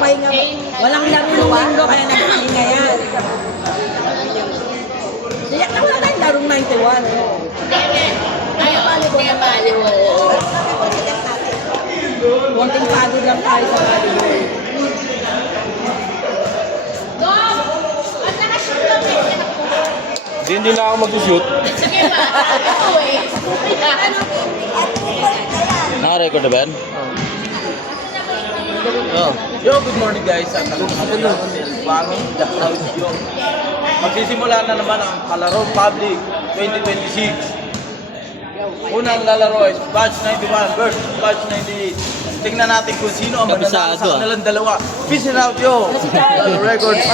nagpapahinga. Walang laro-laro kaya nagpapahinga yan. Diyak na wala tayong larong 91. Kaya volleyball. Konting pagod lang tayo sa volleyball. Hindi na ako mag-shoot. Sige ba? Ako eh. Naka-record na ba yan? Oh. Yo, good morning guys. At ako ng Ilbano, the audio. Magsisimula na naman ang Kalaro Public 2026. Unang lalaro is Batch 91 versus Batch 98. Tingnan natin kung sino ang mananalo sa kanilang dalawa. Peace out, yo! Records.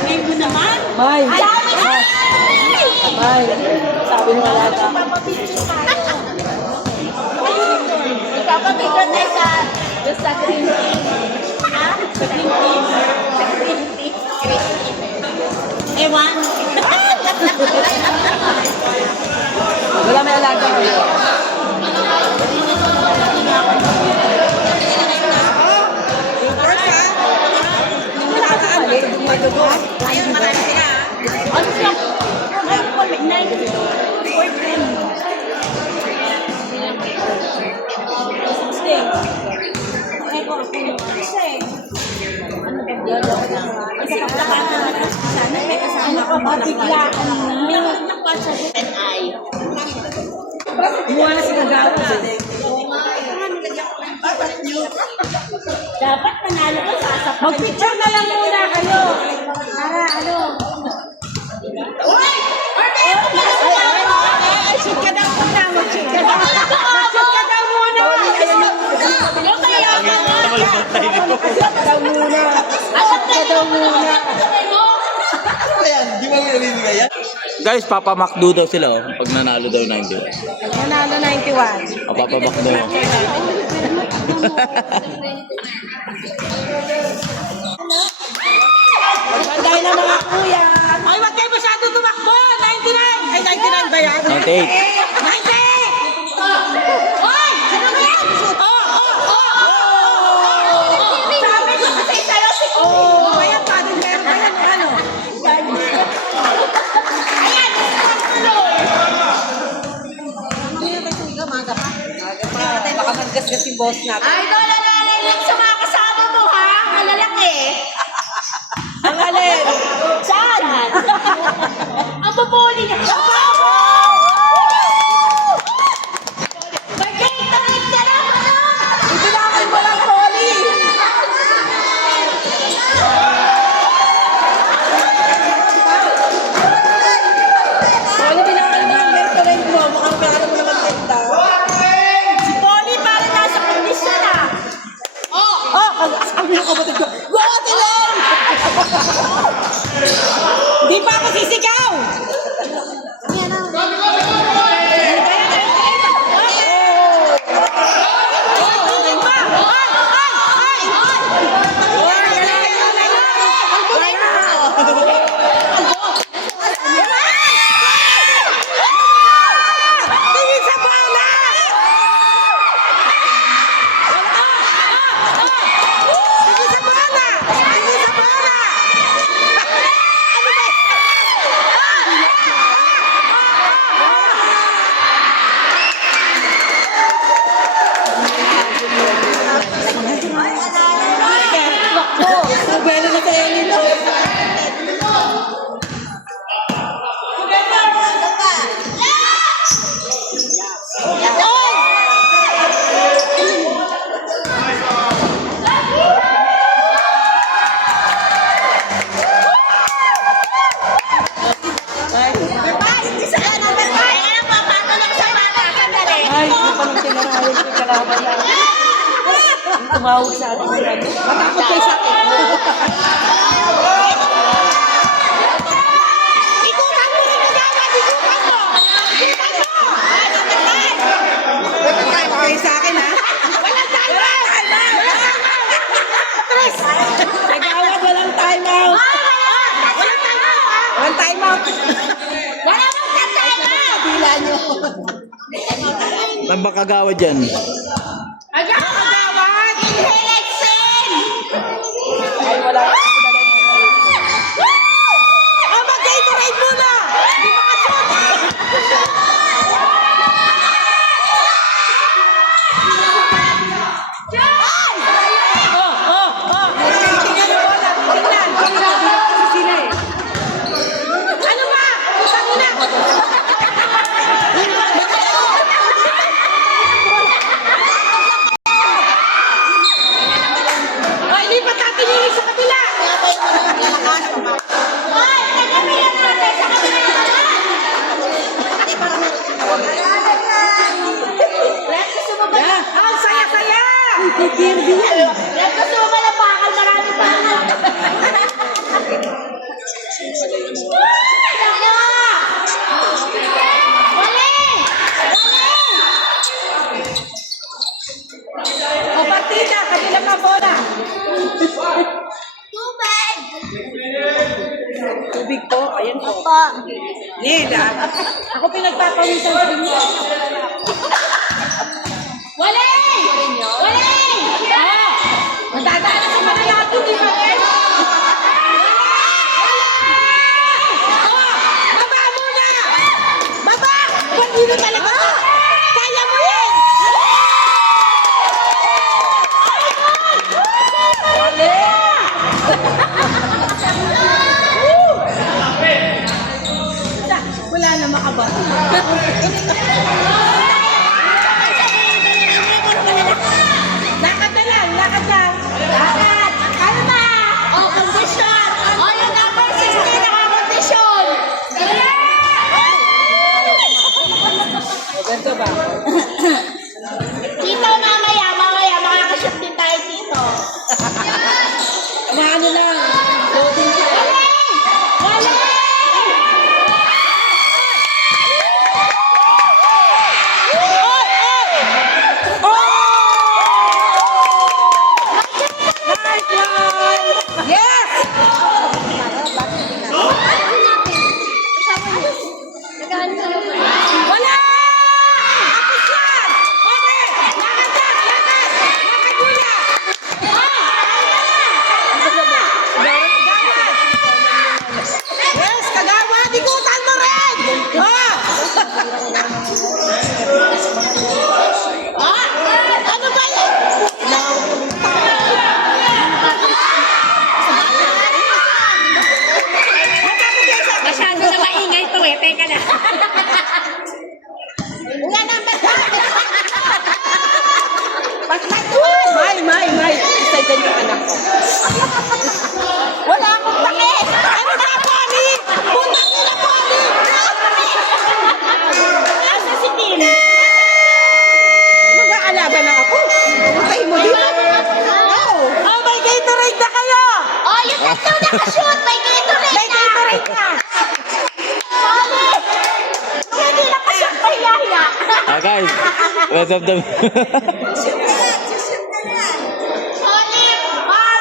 Ngayon mo naman. Bye! Bye! Sabi ng alaga. Ipapapicture tayo sa green tea. Ha? Sa green tea. Sa green tea. Ewan. Wala may alaga ngayon. Ayun, marami sila. Ano siya? Boyfriend. Ano ka ba? Biglaan na. And I. Buwan na si Kagawa. Dapat panalo ko sa Mag-picture na lang muna kayo. Para ano? Shoot ka daw muna. Mag-shoot ka daw. Mag-shoot ka daw muna. Mag-shoot ka daw muna. Mag-shoot ka daw muna. Di ba naliliga yan? Guys, papamakdo daw sila oh, pag nanalo daw 91. Nanalo 91. O, papamakdo. Magbanday na mga kuya. Ay, wag kayo masyado tumakbo. 99. Ay, 99 ba yan? 98. 90! Hoy! Ano ba yan? Sabi ko kasi sa'yo si Oh, ayan pa. Meron ba yan? Ano? Ayan, tuloy. Baka maggasgas yung boss natin. Ay, Lola, nalilip sa mga kasama mo, ha? Malalaki. Ang alin? Saan? Ang bubuli niya. Bagay, tarik ka lang, ano? Ibilangin mo lang, Polly. Polly, bilangin mo lang girlfriend mo. Mukhang plano mo naman ganda. Si Polly parang nasa kondisyon, ah. Sabi ng kapatid ko, go, Ate Len! Di pa ako sisigaw! Tingin sa bola! Tingin sa bola! Tingin sa bola! Bueno na sa Elin. Hindi sa ano, ay, ano pa, patulog sa bata, sandali. Ay, hindi pa nang tinarayan ko kalaban lang. Tumawag sa atin. Matakot kayo sa akin. Ikutan mo si Kagawa, ikutan mo. Ikutan mo. Ay, naman. Matakot kayo sa akin, ha? Walang timer. Kagawad, walang time out. Walang timer. Walang time out Saan ba kagawad dyan? Ayan, kagawad! Inhalation! Ay, wala. Ah, mag-Gatorade muna! Hindi makasot! Tingnan mo bola, tingnan. Kasi sila eh. Ano ba? Usap mo na! Ay, lipat natin yung sa kabila. Hoy! Kagabi na natin! Sa kabila naman! Red, gusto mo ba? Yeah. Ang saya-saya! Red, gusto mo ba ng bakal? Marami bakal! O, partida, kanila ka bola. Tubig po, ayan po. Nila, ako pinagpapawisan sa inyo. Waling! Waling! Ah, matataas sa manalato, di ba eh? Baba muna! Baba! Bandino talaga! Kaya mo yan! Wala na makabot. Lakad na lang, lakad lang. Lakad! Ano ba? Oh, kondisyon! Oh, yung number 16 nakakondisyon! Ganito ba? Dito mamaya, makakashoot din tayo dito. Maano lang, loading siya. Waling! Waling! Nice one! Yes! Wala! Tapos yan! Okay! Lakad lang! Lakad! Lakad muna! Kagawad! Yes! Kagawad! Ikutan mo rin! Ah! Ano ba yan? Masyado na maingay to eh. Teka na. Wala number 1. May! Isa dyan yung anak ko. Wala akong takit! Ano na, Bonnie? Putang ina, Bonnie! Asa si Tim? Mag-aalaban na ako. Putay mo dito. Oh, may Gatorade na kayo! Oh, yung tatlo nakashoot. May Gatorade May na. Gatorade na! Sorry. Hindi nakashoot pa yaya. Ah, guys. What's up, Sorry.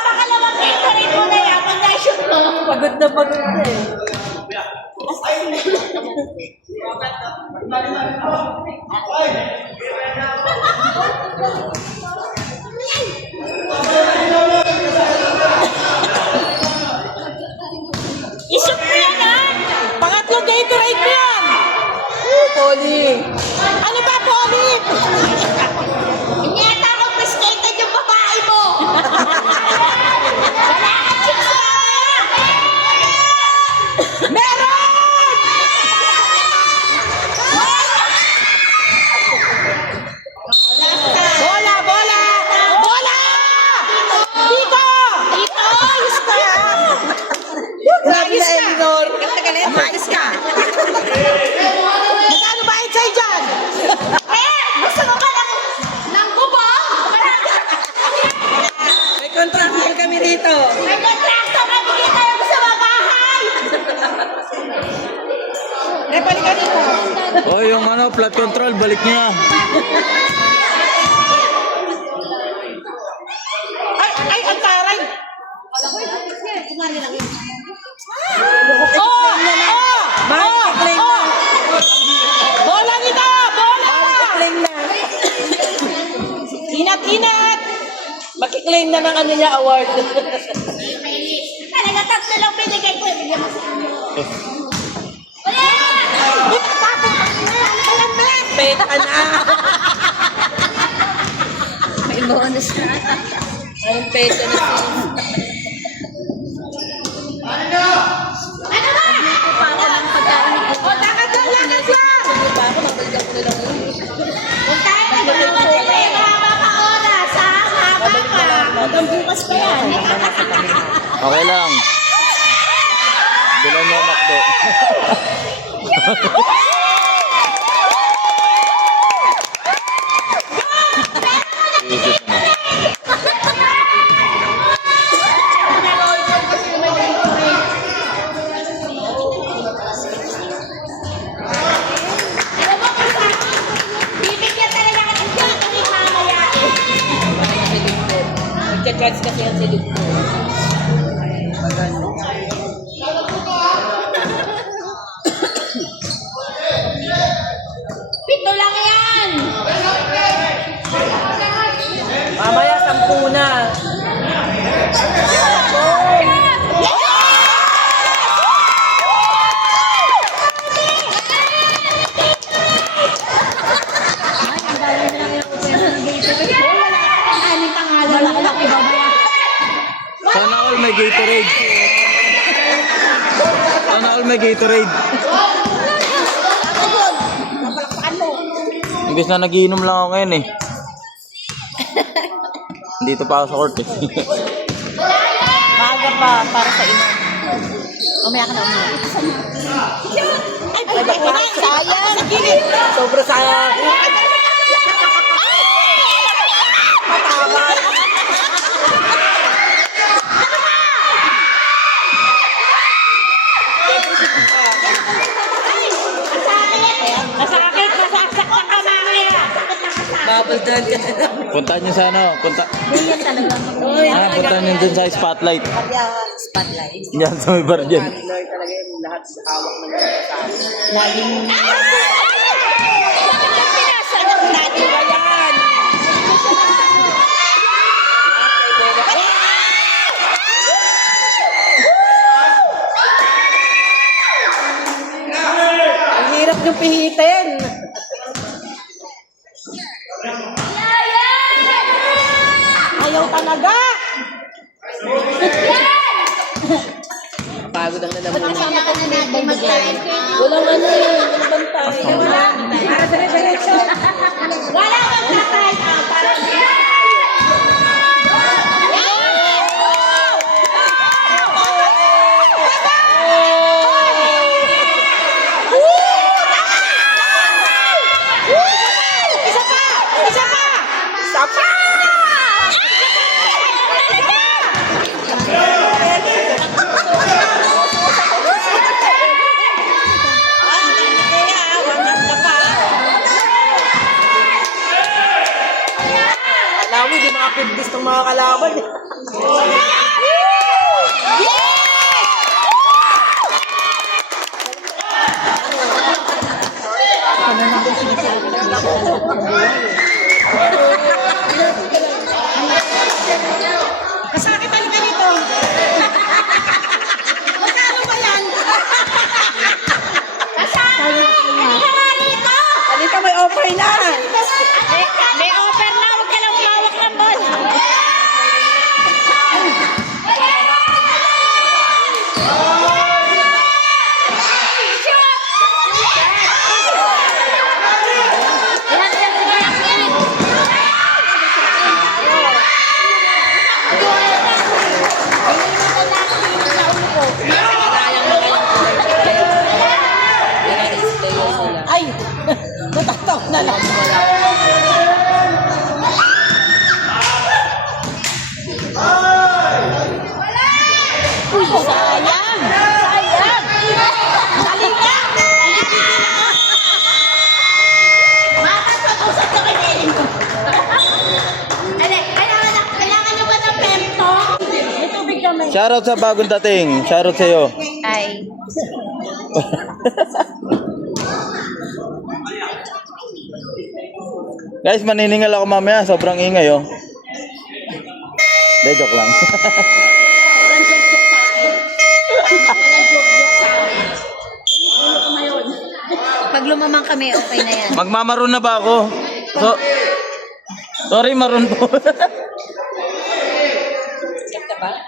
Pakalawang Gatorade mo na yan pag na-shoot mo. Pagod na eh. Ishoot mo yan ha. Pangatlong Gatorade mo yan! Poli! Ano ba, Poli? Inyata akong frustrated yung babae mo. Wala ka chicks na. Meron! Bola! Bola! Bola! Dito! Dito. Ayos ka! Ayos ka! Ayos ka! Magkano ba yung sa'yo dyan? Gusto mo ba ng bubong? May contractor kami dito. May kontrakto kami dito yung sa babahay. Balik ka dito. Oh, yung ano, flat control, balik niya. Ay, ang taray! Bola ni claim na ng ano niya award. Talaga tatlo lang binigay ko. Bigyan mo sa inyo. Wala! Peta na. May bonus na. Ang peta na siya. Ano ba? Para lang pagkain. O, takad lang siya. Ano ba ako? Mabalikan ko na lang yun. Kung tayo nagkaroon sila yung mahaba pa oras, ha? Mahaba pa. Hanggang bukas pa yan. Okay lang. Bilang mo makdo. Isip na. Bibigyan talaga ka ng dyan. Kami mamaya. Nagka-trans kasi yan si Dugpo. Pito lang yan. Mamaya, 10 na. Ano pangalan? Wala ko babaya. Sana all may Gatorade. Sana all may Gatorade. Napalakpakan mo. Imbes na nagiinom lang ako ngayon eh. Dito pa ako sa court eh. Maaga pa para sa ino. Umaya ka na umaya. Ay, sayang. Sobra sayang. Matama. Nasakit, nasaksak ka mamaya. Bubble dance ka na. Puntahan nyo sa ano. Ganyan talaga. Puntahan nyo dun sa spotlight. Spotlight. Yan sa may bar dyan. Lord talaga yung lahat sa hawak ng laging Pinasagot natin ba yan? ang hirap yung pihitin. Ayaw talaga. Pagod ang lalamunan. Kailangan na natin mag-time. Walang ano eh, walang bantay. Para dire-diretso. Wala kang tatay. Para Isa pa! Isa pa! Isa pa! Alawi, di mga pibis ng mga kalaban eh. Kasakit ang ganito. Magkano ba yan? Kasama! Halika nga rito! Halika, may offer na. May offer na! Huwag ka lang umawak ng boss! Ay, natataw na lang. Uy, sayang! Sayang! Dali ka! Makakapag-usap na kay Ellen ko. Dali, kailangan nyo ba ng pemto? May tubig kami. Shoutout sa bagong dating. Shoutout sa'yo. Ay. Guys, maniningal ako mamaya. Sobrang ingay oh. De, joke lang. Walang joke-joke sa akin. Walang joke-joke sa akin. Ano ko ngayon? Pag lumamang kami, okay na yan. Magmamaroon na ba ako? Sorry, maroon po.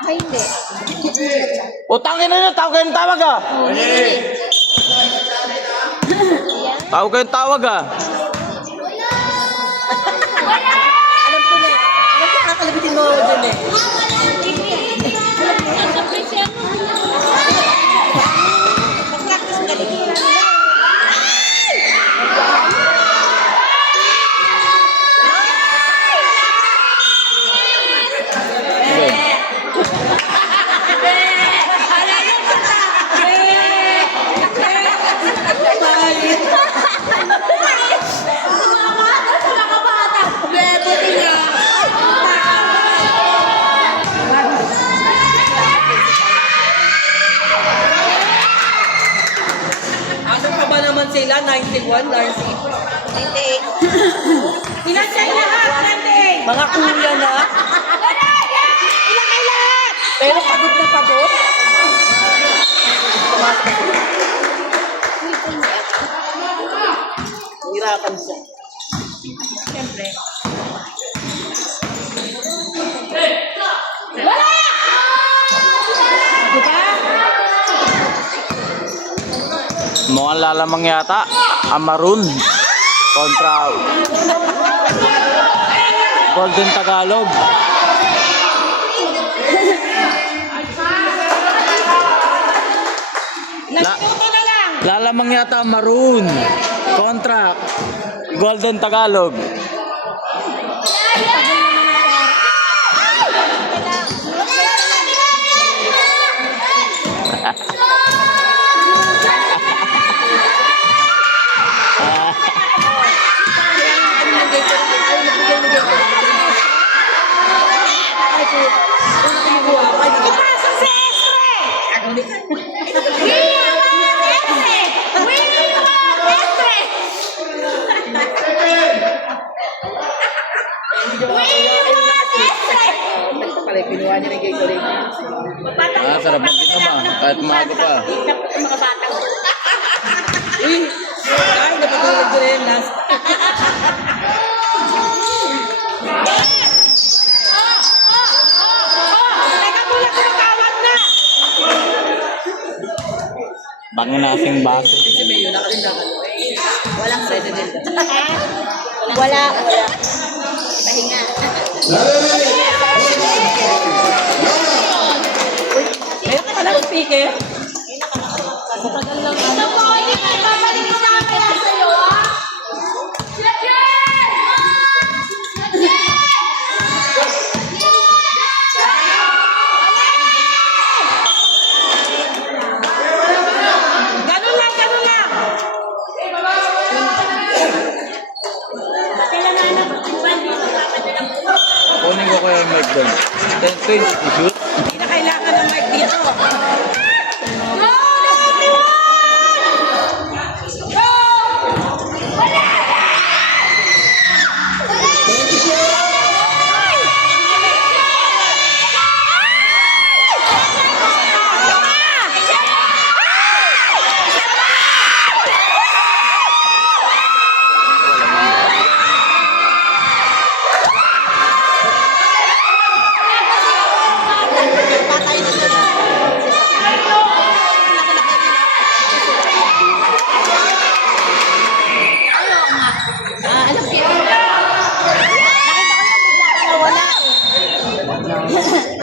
Ay, hindi. Utangin na nyo, tawag kayong tawag ah. Tawag kayong tawag ah. Alam ko na. Nakakalabitin mo ako dyan eh. Ano pa ba naman sila? 91, 92? 98. Pinasay lahat, 98. Mga kuya na. Ilang kay lahat? Pero pagod na pagod. Hirapan siya. Siyempre. Mukhang lalamang yata. Amaroon. Kontra Golden Tagalog. Nagluto na lang. Lalamang yata Maroon. Kontra Golden Tagalog. Ipasok si Estre! We want Estre! We want Estre! We want Estre! Pala, pinuha niya ng Gatorade. Sarap mag-git naman. Kahit umaga pa. Mga batang. Uy! Ay, napatulog ko na yun last. Teka muna, tumatawag na! Banginasing baso. Si Mayo, nakalindakan. Walang president. Wala. Pahinga. Meron ka pala speaker? Ito po, hindi ko babalik sa akin sa'yo, ha? Ganun lang, ganun lang. Kunin ko kaya yung mic doon. 10-20 shoot. Hindi na kailangan ng mic dito.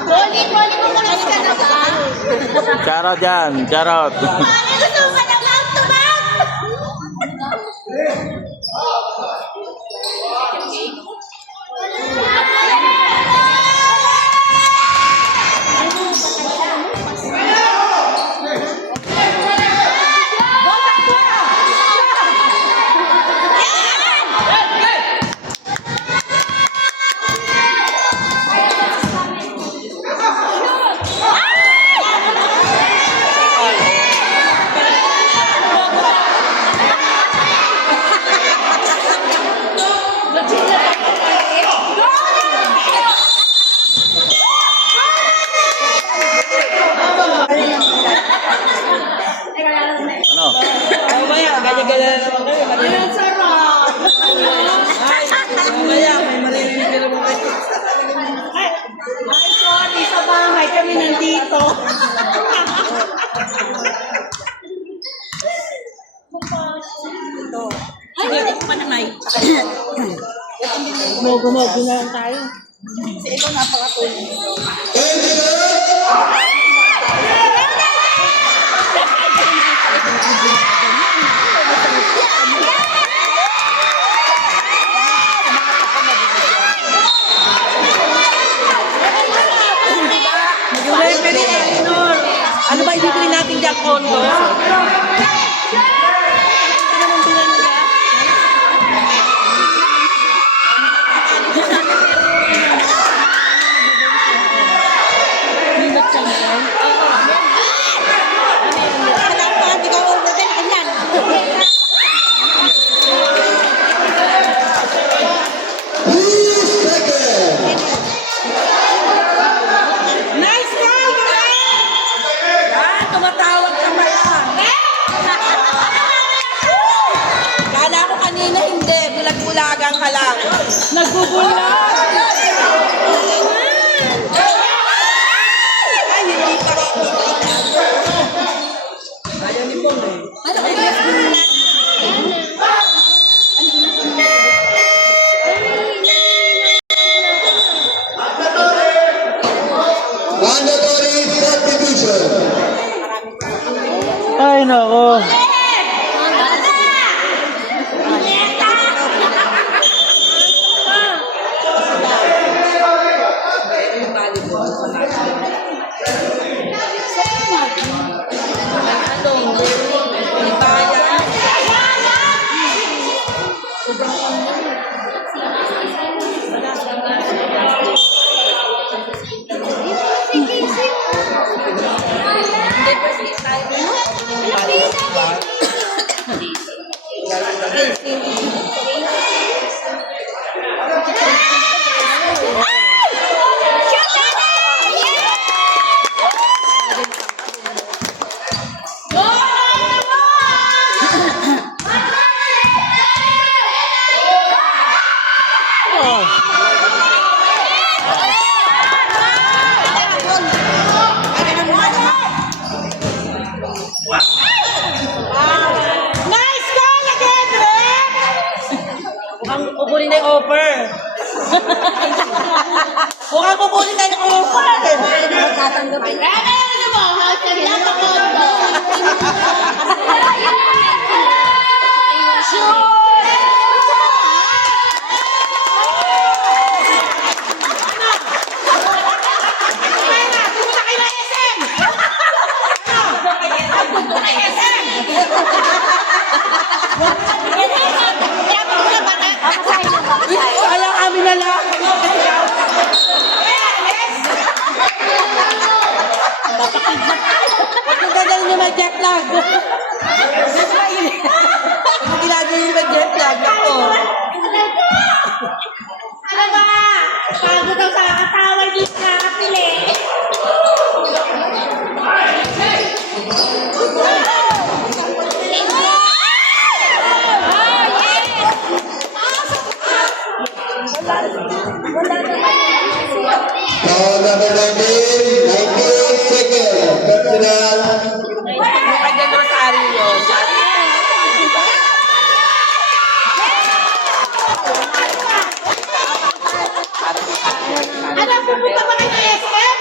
Boli mo kung ka na ba? Shoutout dyan. Shoutout. Pare, gusto mo ka na mouth to mouth? Gumogo na lang tayo. Kasi ikaw napakatulong. Ano ba ibibili natin dyan, kondo? Nice guy! Tumatawag ka pa yan. Kala ko kanina hindi, bulag-bulagan ka lang. Nagbubulag! Ay, hindi pa rin. Ayaw ni Paul eh. Mandatory substitution. Ay, nako. Nice goal again, Rep! Mukhang kukunin na yung offer. Mukhang kukunin na yung offer. Kaya kami na lang. Huwag mo dadalhin yung may jet lag. Huwag mo ginagawa yung may jet lag. Ako. Ano ba? Pagod daw sa kakatawag yung kakapili. Foul number 19, 19 seconds. Personal. Mukha dyan Rosario yun. Ano, pupunta ba kayo sa SM?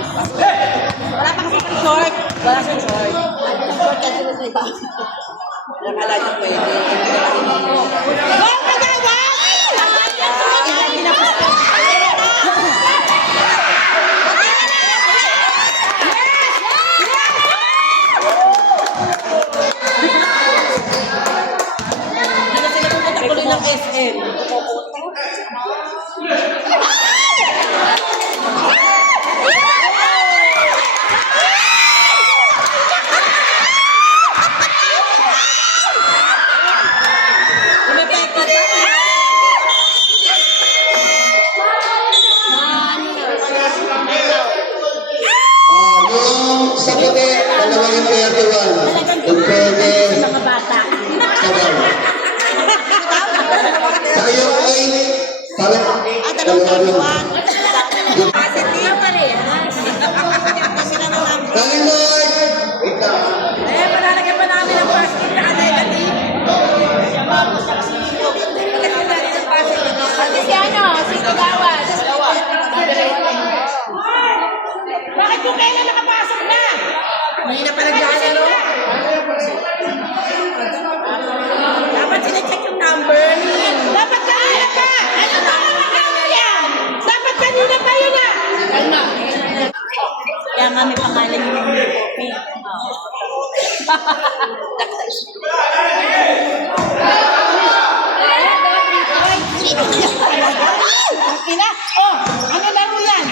Wala pa kasi kang short. Wala siyang short. Short kasi gusto iba. Nakala niya pwede. Wow, kagawa! Hindi na sila pupunta tuloy ng SM. kung kailan nakapasok na. Hindi na pa naglalaro. Dapat sinecheck yung number. Dapat kanina pa. Ano ba ang makakala yan? Dapat kanina pa yun ah. Kaya nga may pangalan yung coffee. Ina, oh, ano laro yan?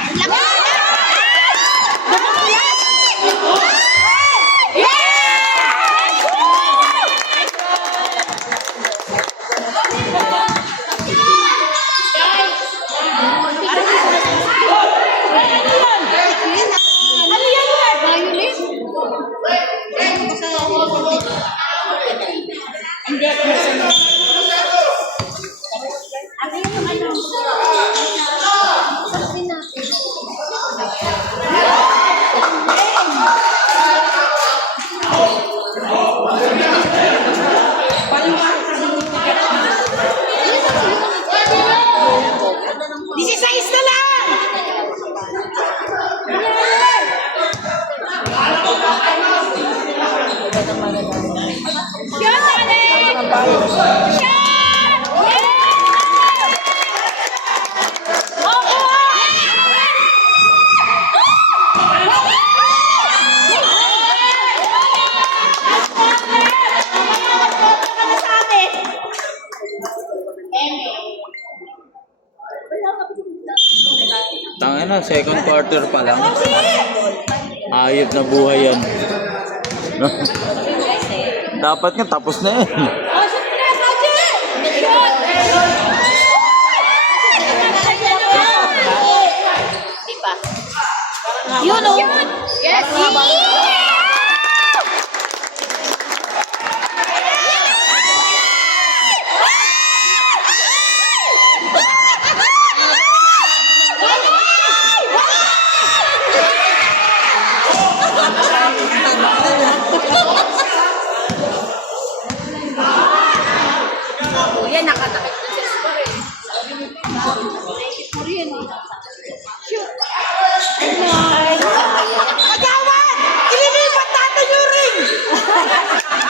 This na lang! Shot, Alex! Shot! Tangina, second quarter pa lang. Ayop na buhay yan. Dapat nga tapos na yan. You know? Yes! Kuya, nakatakit. Pagawad! Ililipat natin yung ring!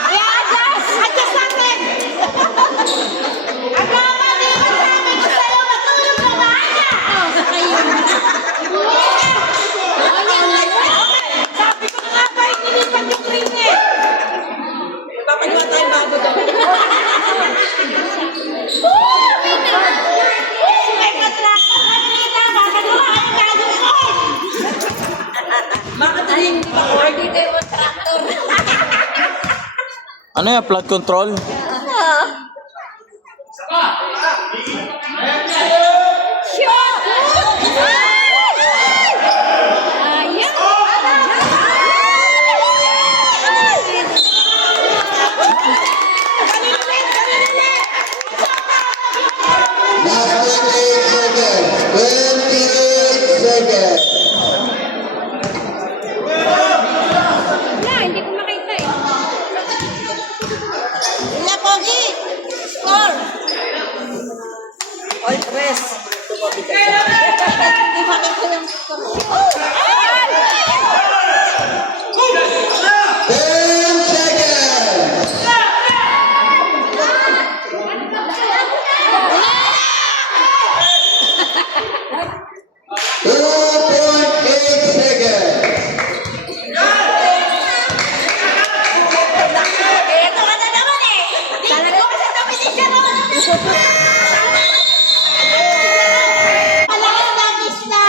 I-adjust! Adjust natin! Ang mamaliwan sa amin kung sa'yo matulog na maaga! Sabi ko nga ba, ililipat yung ring eh! Papagawa tayo bago daw. May kontrata ka nila, magagawa ka ng gagawin ko! Bakit hindi pa order kayo ng tractor? Ano yan, flood control? Last 28 seconds. 28 seconds. Wala, hindi ko makita eh. Ila, Pogi! Score! All press. Hindi makita yung score. 10 seconds. Ito ka na naman eh! Talaga kasi domination ako! Palaki na, miss na!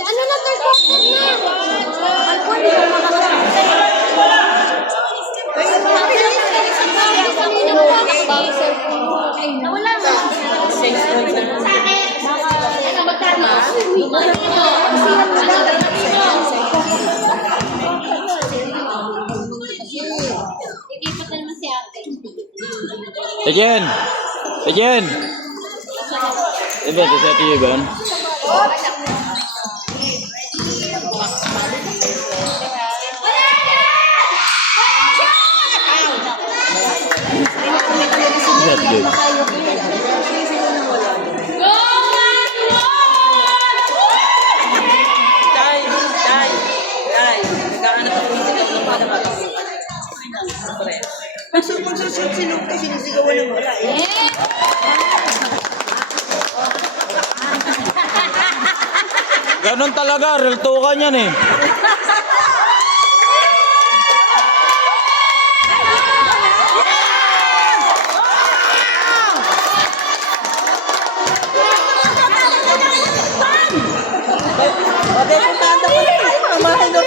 Ano na, third quarter na? Alpon, hindi ko makakasama. Nawala na. Sa akin, ano magkano? Ikipat na naman si ate. Ejen! Ejen! Ito, ito sa tiyo ba? birthday. Tay, tay, tay. Nagkakanap ako ng sigaw ng mga bata. Magsusunod si Luke, sinisigawan ng wala eh. Ganun talaga, real talk yan eh. Pwede mo tanda ko na tayo, mga mahinor.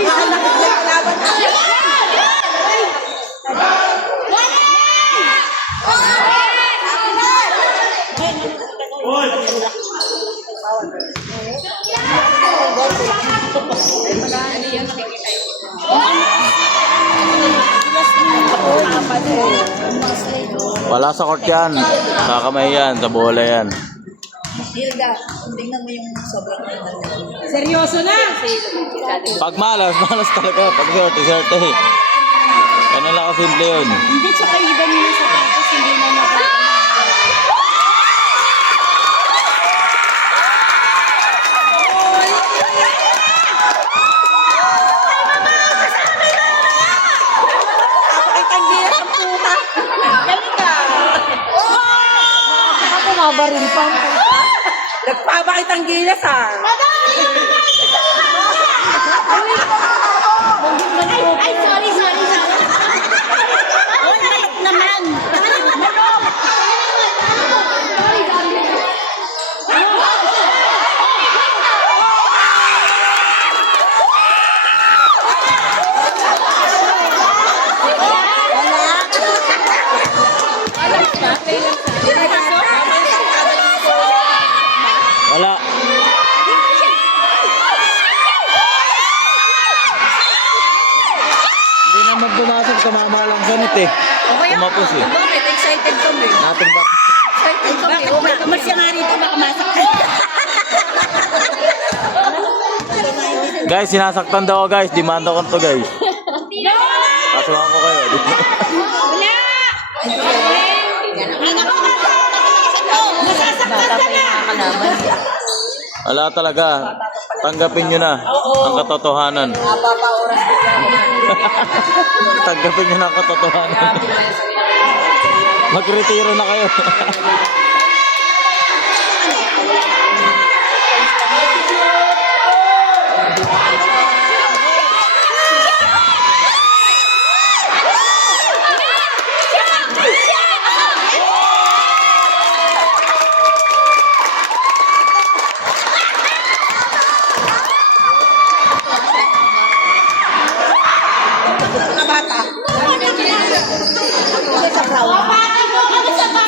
Mga anak at may kalaban na. Wala sa court yan. Sa kamay yan, sa bola yan. Hilda, tingnan mo yung sobrang Seryoso na! Pag malas, malas talaga. Pag swerte eh. Ganun lang kasimple yun. Hindi, tsaka iba nila sa tapos hindi na Napakitang gilas ang puta. Galing ka. mabaril pa. Nagpapakitang gilas ha. Ay, sorry. Uy, malak naman. Wala. Hindi naman pumasok, tumama lang ganit eh. Tumapos eh. Bakit? Excited kami. Nating back. Excited kami. Oh, may kamasya nga rito. Makamasok. Guys, sinasaktan daw ako guys. Demanda ko to guys. Kasuhan ko kayo. Wala talaga. Tanggapin nyo na ang katotohanan. Tanggapin nyo na ang katotohanan. Magretiro na kayo.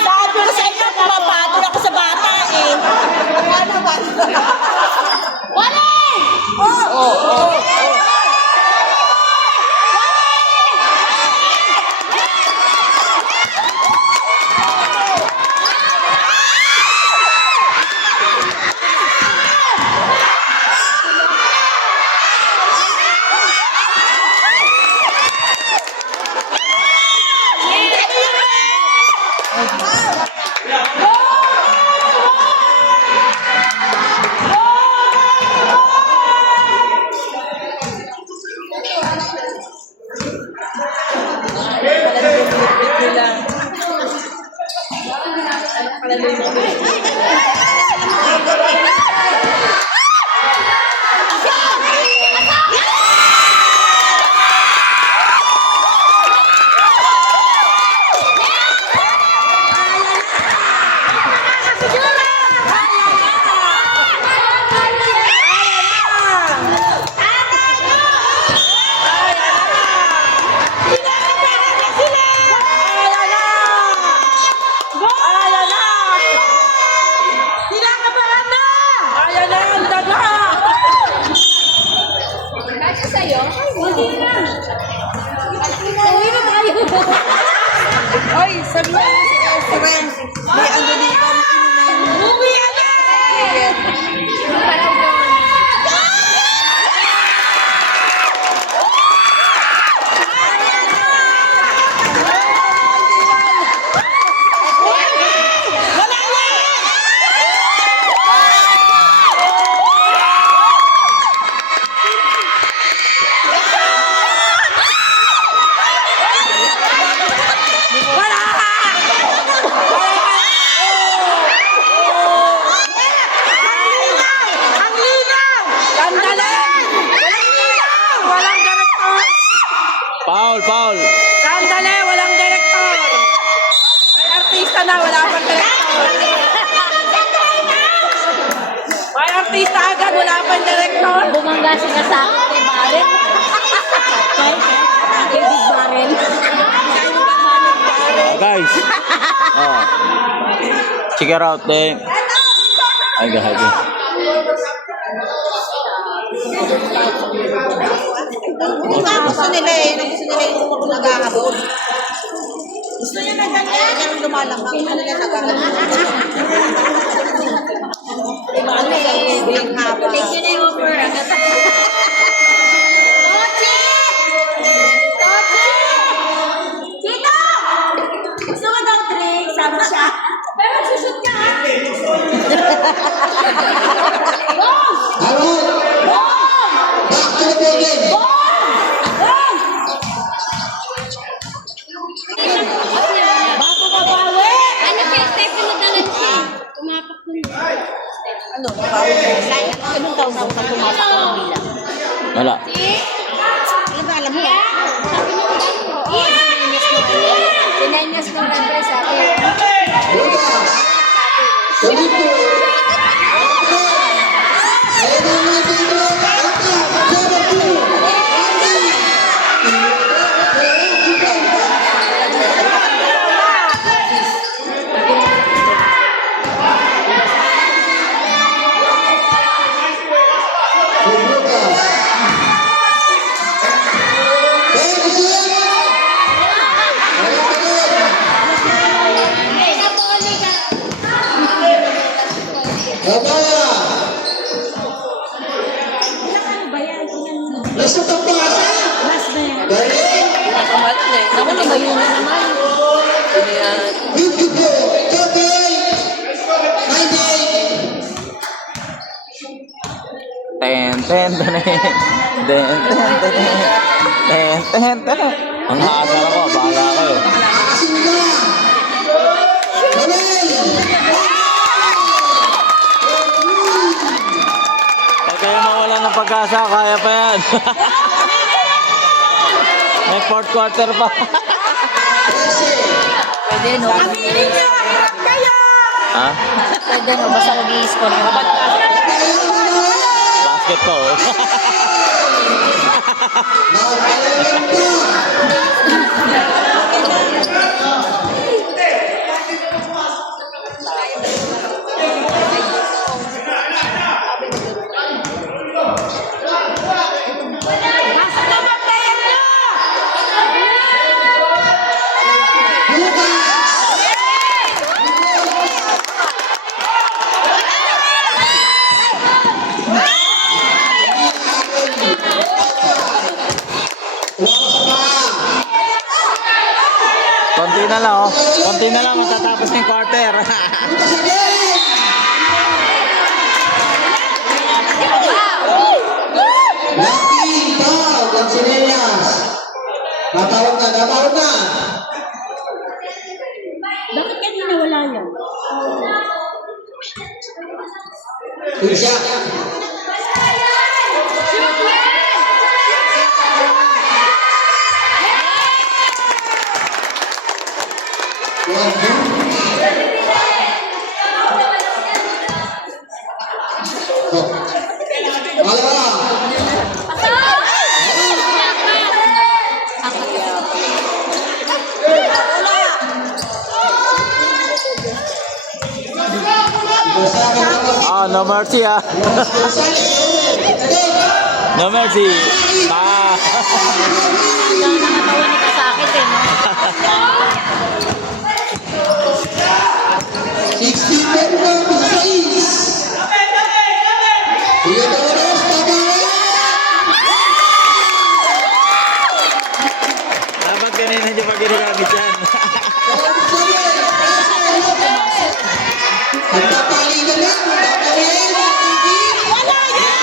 Sabi ko sa inyo, pumapatol ako sa bata eh. Ay, sabi mo si Estren. May ando dito ang inumin. Uwi na! Sandali, walang direktor. May artista na, wala pang direktor. May artista agad, wala pang direktor. Bumangga siya sa akin kay Barret. Kay David Barret. Oh, guys. Oh. Check it out, eh. Ay, gahabi. Gusto nila eh. Gusto nila yung naghahabol. Gusto niya na ganyan. Yung lumalamang. Gusto nila naghahabol. Diba ano eh. Ang haba. Take yun na yung offer. Tochi! Tochi! Tito! Gusto mo daw drink? Sabi siya. Pero sushoot ka ha? Hello? Back to the building. Bago mabawi. Ano kaya step na nagdalan siya? Tumapak dun. Ano? Mabawi. Anong taon daw pag tumapak ng bilang? Wala. Ano ba alam mo? Sabi mo Sinanyas ng libre sa akin. Bukas. Ganito. Ayun ang mga dito. Babaya! Basta tampasa! Galing! Nakamalan eh. Naku, lumayo na naman. Ano yan? Good to go! Totoy! Monday! Ten, ten, ten, ten, ten, ten, ten, ten. Ang haasar ako, bahala kayo. Asin ka! Galing! Pag kayo mawala ng pag-asa, kaya pa yan. May fourth quarter pa. Pwede no? Aminin niyo, hirap kayo! Ha? Pwede no? Basta mag-i-score yung mga. Basket pa, oh. Magaling ka! Nasa naman player niyo! Konti na lang, oh. Konti na lang, matatapos ng quarter. Lucky! Tawag! Ang sinelas! Natawag na! Natawag na! Bakit kanina wala yan? Good shot! Oh, no mercy, ah. No mercy. Ah. Ang nangatawan ni Kasakit eh. No? 16 Dapat kanina niyo pa ginagamit yan. Nagpapalitan na! Nagpapalitan! Wala yan!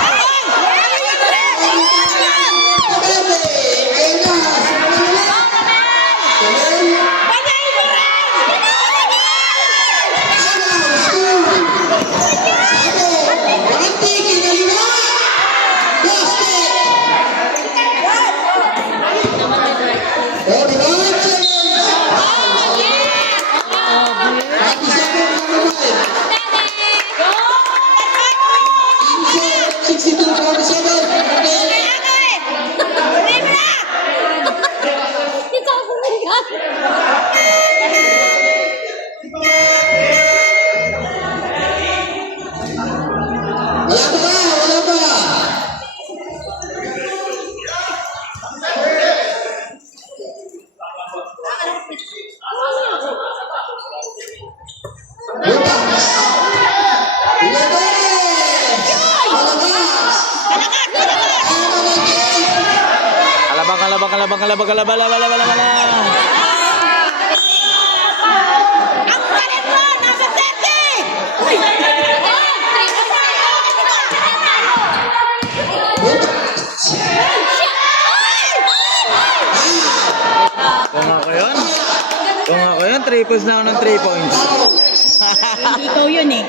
Ayun na! Panay mo rin! Very Ang galit mo! Nasa 30! Kung ako yun? Kung ako yun, 3 points na ako ng 3 points. Hindi ikaw yun eh.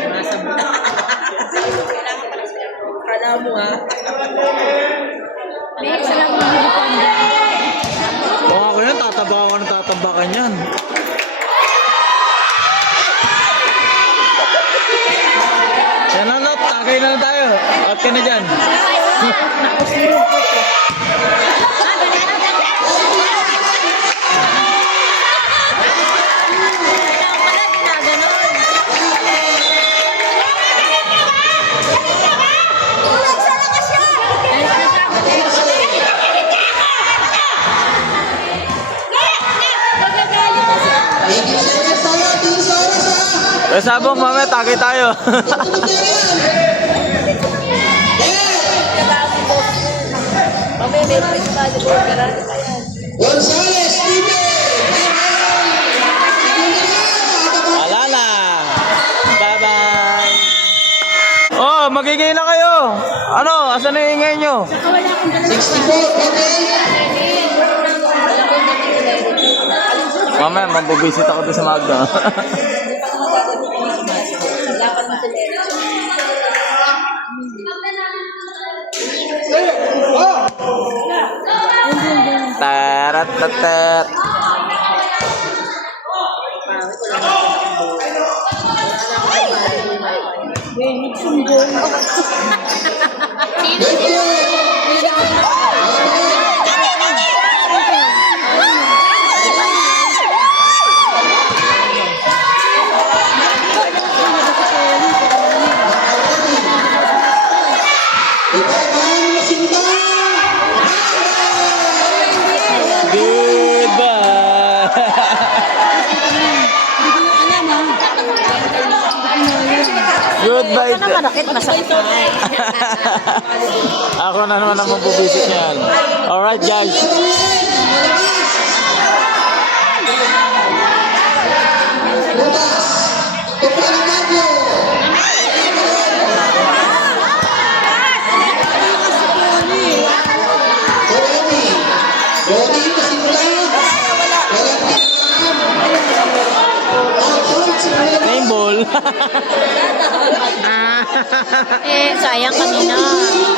Kala mo ha? May isa lang mag-uniform dyan. Kung ako yun, tataba ako ng tatabakan yan. Yan na, Lot. Tagay na lang tayo. Out ka na dyan. Kailangan pala, ginaganon. Hindi siya tayo, di sa oras ha. Eh, sabong, mamaya, tagay tayo. Mamaya may principal, garante pa yan. Gonzales, Steven! Wala na. Bye-bye. Oh, magiging na kayo. Ano? Asan na yung ingay nyo? 64, okay? Mamaya, mabubisit ako doon sa Magda. Tarat-tatat. Ikaw, mahal mo sinta! Goodbye. Goodbye. Manakit, masakit. Ako na naman ang mabubisit niyan. Alright, guys. Butas! Tupan ang Magno! Johnny! Johnny, pasinta! Walang Name ball. Eh, sayang kanina.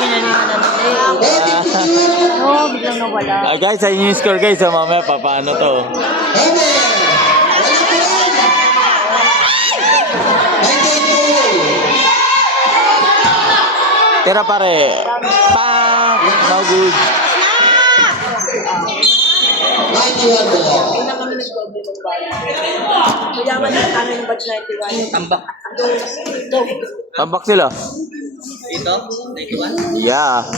Ginanina na nila eh. Oo, biglang nawala. Guys, ayun yung score guys. So, mamaya, paano to? Tira pare. Bang! No good. 91 ball. Una kami nag-gobi ng bayan. Mayaman na kami ng batch 91. Yung tambak. Tambak sila. Dito? 91? Yeah.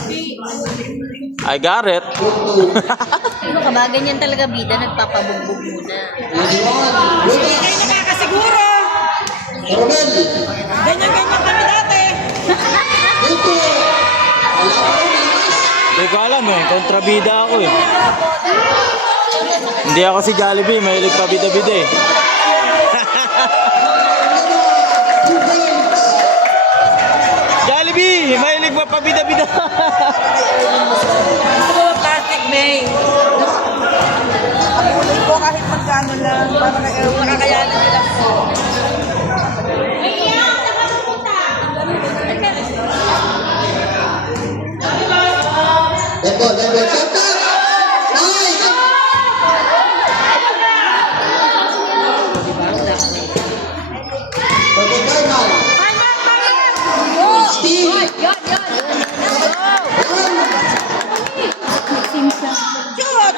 I got it. Ano ka ba? Ganyan talaga bida, nagpapabugbog muna. 91. Hindi kayo nakakasiguro. Romel. Ganyan-ganyan kami dati. Ito. Hindi ko alam eh. Kontrabida ako eh. Hindi ako si Jollibee. Mahilig pa bida-bida eh. Jollibee! Mahilig pa pabida-bida. Ito mga plastic, May. Abulin ko kahit magkano lang. Para nakakayanan nila po. Eko, level center. Nice. Pagkakaiman. Steve. Good.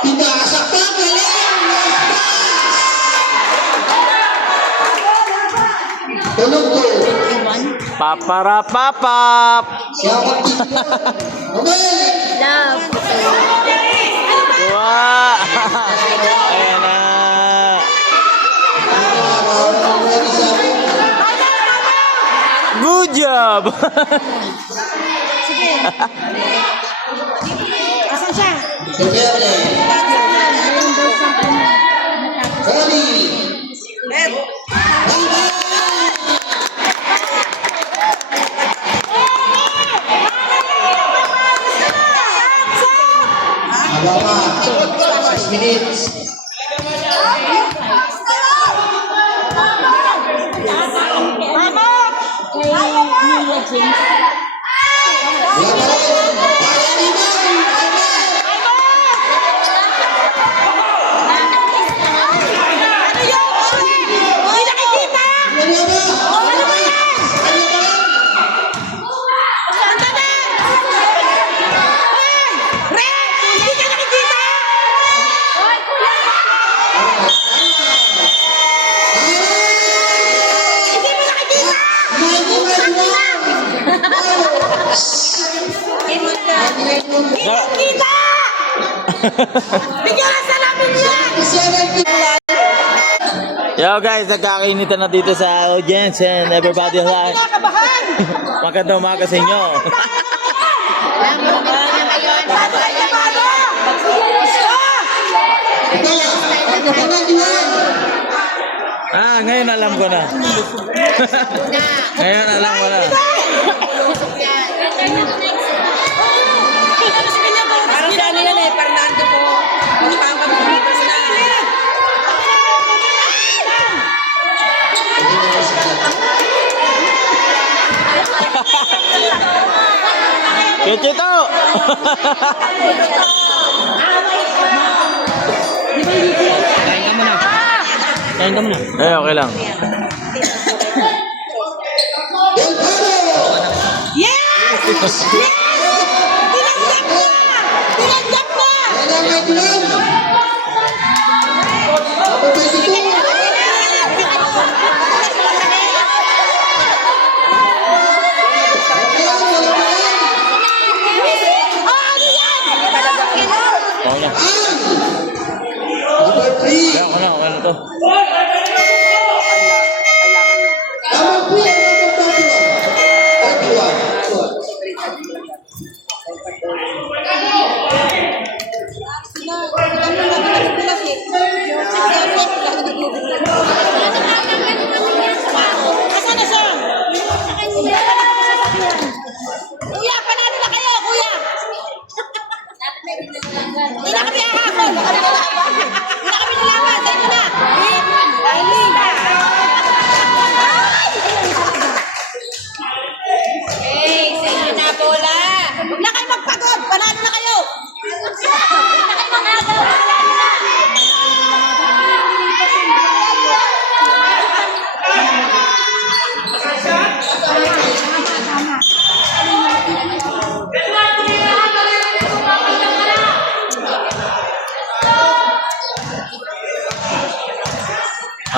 Pinasa pa, galing! Tulog ko. Paparapapap! Siya mag-tip. Okay. Love. Wow! Ayan na. Good job! Sige. Asan siya? Duterte. Holy. Beb. Ababa. 6 minutes. Wala pa rin. Hindi nakikita! Wala ba? Ano ba yan? Saan ka na? Hoy! Red! Hindi ka nakikita! Hoy, kuya! Hindi mo nakikita! Kita! Bigyan ka sa namin yan! Yo guys, nagkakainitan na dito sa audience and everybody live. Kinakabahan! Magandang umaga sa inyo. Ngayon alam ko na. Ngayon alam ko na. Parang sa ano yan eh, Fernando po. Magpapagpapagpapag sila. Kechito! Kain ka muna. Okay lang. Yes! Yes! Tinanggap na! Tinanggap na! Okay na. Number 3. Okay na to. Number 3 and number 31. Asan na siya? Kuya, panalo na kayo, kuya! Hindi na kami ahakol! Hindi na kami nalaman! Sa inyo na! Eileen! Hey, sa inyo na, bola! Huwag na kayo magpagod! Panalo na kayo! Huwag na kayo magagawa! Panalo na!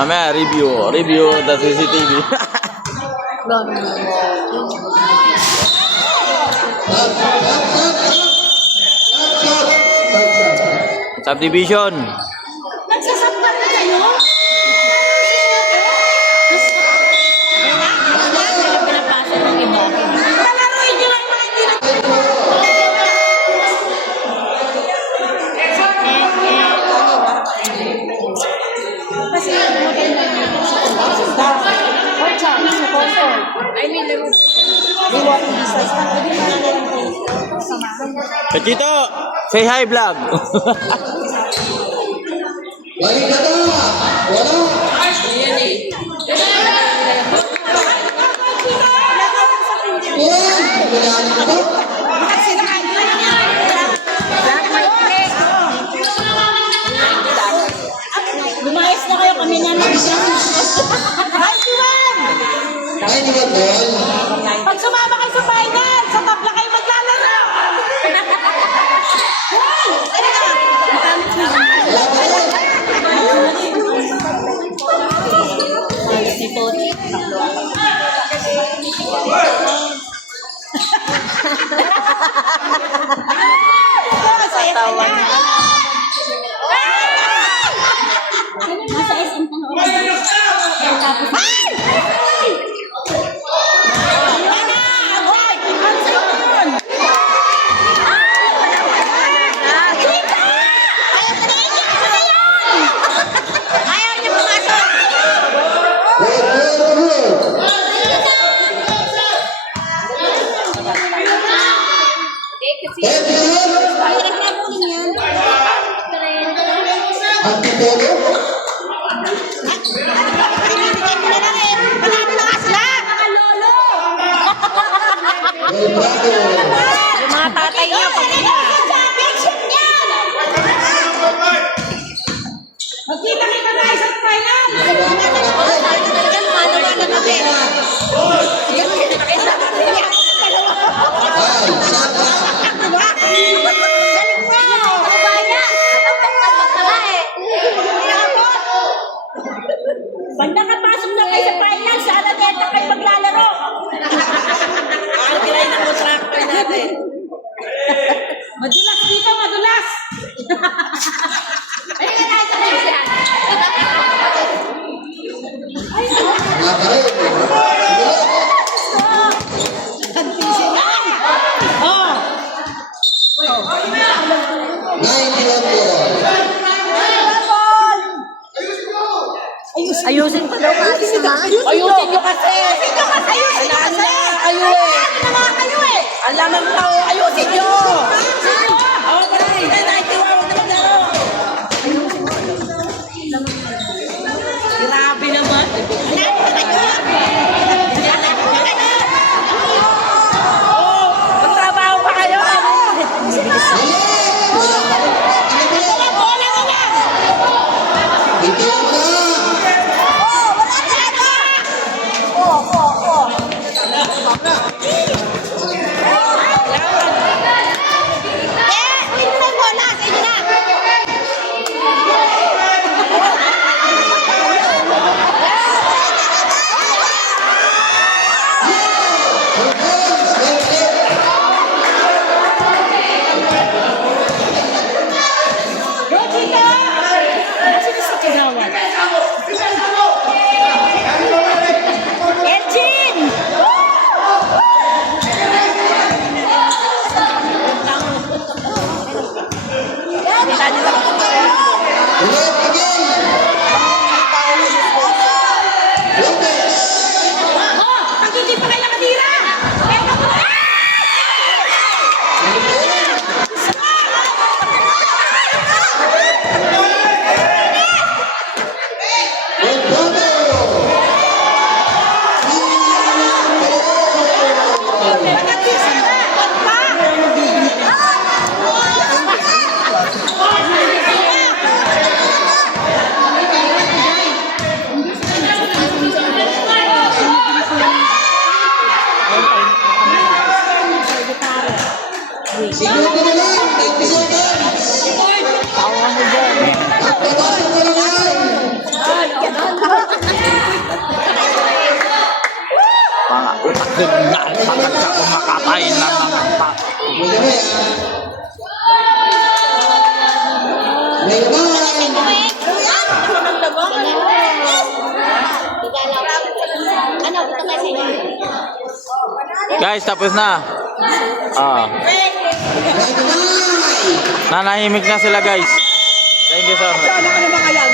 Mamaya, review the CCTV. Subdivision. Nagsasamba na kayo? Palaruin nyo lang mga hindi kasi maganda I mean, rewarding business. Pwede mo na lang po samahan. Kechito, say hi vlog. Balik na to. Wala. Wala na to. Lumayas na kayo kami na lang. Ay, Siwan! Ay, di ba, Tol? Pag sumama kayo sa final, sa tabla kayo maglalaro. Hoy! Ano na? Wala pa rin. Si Tony. Katawan. Nasa SM ka na. Tapos, Ayaw niya pumasok. Hirap na po yan. Antipolo. Pinibigyan mo na lang eh. Panalo na nga sila. Belgrado. yung mga tatay niya, pag Magkita-kita na isang final. talagang malawa na kami. Ay, Sandra. Pag nakapasok na kayo sa final, sa Alameda kayo maglalaro. Kilay na mo tractor natin. Madulas dito, madulas. Ayun na tayo sa Christian. Wala pa rin. Ayusin pa daw kasi na. Ayusin nyo kasi. Ayusin nyo kasi. Kayo eh. Kayo eh. Alam ng tao, ayusin nyo. Ako pa rin. Kaya nakikiwa mo na maglaro. Grabe naman. Magtrabaho pa kayo. Hindi na. Elgin! Ulit, again. Lopez. Pag hindi pa kayo nakatira! Belgrado. Sinuto na lang. 90 seconds. Pagpapasok ko na lang. Kumakatain lang ng pa. Magabi ah. May nine. Ano, ito kasi Guys, tapos na. Ah. 99. Nanahimik na sila guys. Thank you sir. Ano mga yan?